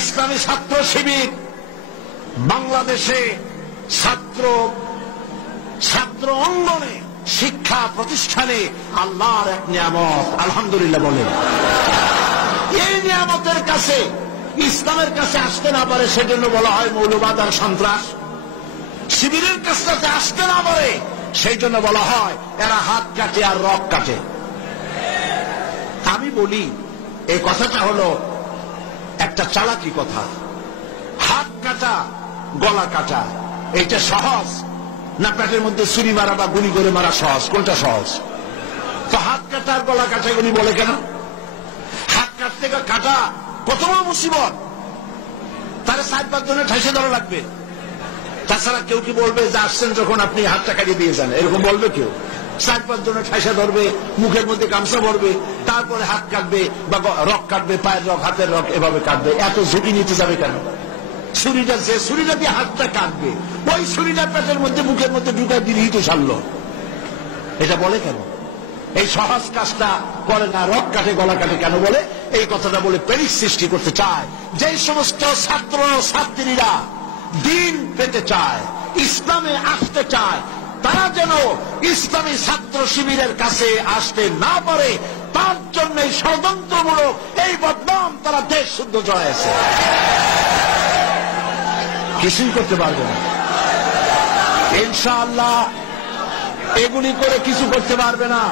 ইসলামী ছাত্র শিবির বাংলাদেশে ছাত্র অঙ্গনে শিক্ষা প্রতিষ্ঠানে আল্লাহর এক নিয়ামত। আলহামদুলিল্লাহ বলেন। এই নিয়ামতের কাছে, ইসলামের কাছে আসতে না পারে সেজন্য বলা হয় মৌলবাদ আর সন্ত্রাস। শিবিরের কাছে আসতে না পারে সেই জন্য বলা হয় এরা হাত কাটে আর রক কাটে। আমি বলি এই কথাটা হলো একটা চালাকি কথা। হাত কাটা গলা কাটা এটা সহজ না পেটের মধ্যে ছুরি মারা বা গুলি করে মারা সহজ? কোনটা সহজ? তো হাত কাটা আর গলা কাটা গুলি বলে কেন? হাত কাটতে কাটা কত বড় মুসিবত, তারা 7-5 জনের ঠাইসে ধরা লাগবে। তাছাড়া কেউ কি বলবে যে আসছেন যখন আপনি হাতটা কাটিয়ে দিয়ে যান, এরকম বলবে কেউ? 4-5 জনের ঠাইসা ধরবে, মুখের মধ্যে গামছা ভরবে, তারপরে হাত কাটবে বা রক কাটবে, পায়ের রক, হাতের রক, এভাবে কাটবে। এত ঝুঁকি নিতে যাবে কেন? ছুরিটা, যে ছুরিটা দিয়ে হাতটা কাটবে ওই ছুরিটা পেটের মধ্যে মুখের মধ্যে ঢুকায় দিলেই তো সারল। এটা বলে কেন? এই সহজ কাজটা করে না, রক কাটে গলা কাটে কেন বলে? এই কথাটা বলে পেরিস সৃষ্টি করতে চায়। যে সমস্ত ছাত্র ছাত্রীরা দিন পেতে চায়, ইসলামে আসতে চায়, তারা যেন ইসলামী ছাত্র শিবিরের কাছে আসতে না পারে তার জন্য ষড়যন্ত্রমূলক এই বদনাম তারা দেশ শুদ্ধ জয়েছে। কিছুই করতে পারবে না ইনশাআল্লাহ, এগুলি করে কিছু করতে পারবে না।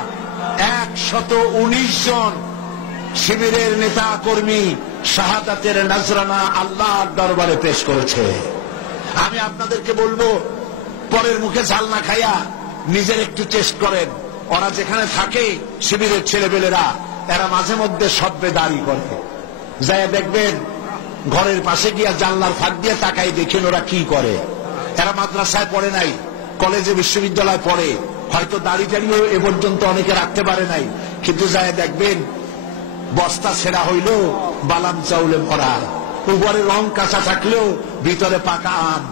119 জন শিবিরের নেতা কর্মী শাহাদাতের নজরানা আল্লাহর দরবারে পেশ করেছে। আমি আপনাদেরকে বলবো, পরের মুখে ঝাল না খাইয়া নিজের একটু টেস্ট করেন। ওরা যেখানে থাকে শিবিরের ছেলেবেলেরা, এরা মাঝে মধ্যে সব্বে দাঁড়ি করে যায় দেখবেন, ঘরের পাশে গিয়া জানলার ফাঁক দিয়ে তাকাই দেখেন ওরা কি করে। এরা মাদ্রাসায় পড়ে নাই, কলেজে বিশ্ববিদ্যালয় পড়ে, হয়তো দাড়ি টাড়িও এ পর্যন্ত অনেকে রাখতে পারে নাই, কিন্তু যায় দেখবেন বস্তা ছেঁড়া হইল বালাম চাউলে ভরা, উপরে রং কাঁচা থাকলেও ভিতরে পাকা আম।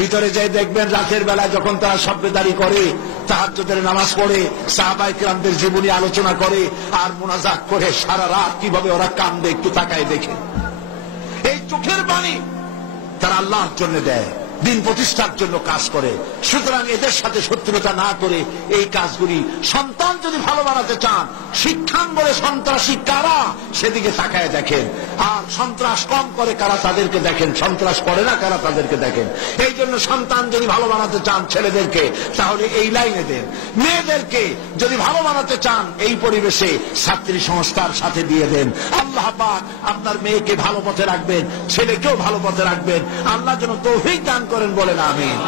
ভিতরে যাই দেখবেন রাতের বেলা যখন তারা সব্বেদারি করে, তাহাজ্জুদের নামাজ পড়ে, সাহাবায়ে কেরামদের জীবনী আলোচনা করে আর মুনাজাত করে, সারা রাত কিভাবে ওরা কান্দে একটু তাকায় দেখে। এই চোখের বাণী তারা আল্লাহর জন্য দেয়, দিন প্রতিষ্ঠার জন্য কাজ করে। সুতরাং এদের সাথে শত্রুতা না করে এই কাজগুলি, সন্তান যদি ভালো বানাতে চান, শিক্ষাঙ্গনে সন্ত্রাসী কারা সেদিকে তাকায় দেখেন, আর সন্ত্রাস কম করে কারা তাদেরকে দেখেন, সন্ত্রাস করে না কারা তাদেরকে দেখেন। এই জন্য সন্তান যদি ভালো বানাতে চান ছেলেদেরকে, তাহলে এই লাইনে দেন। মেয়েদেরকে যদি ভালো বানাতে চান এই পরিবেশে ছাত্রী সংস্থার সাথে দিয়ে দেন। আল্লাহ পাক আপনার মেয়েকে ভালো পথে রাখবেন, ছেলেকেও ভালো পথে রাখবেন। আল্লাহ যেন তৌফিক দান করেন, বলেন আমিন।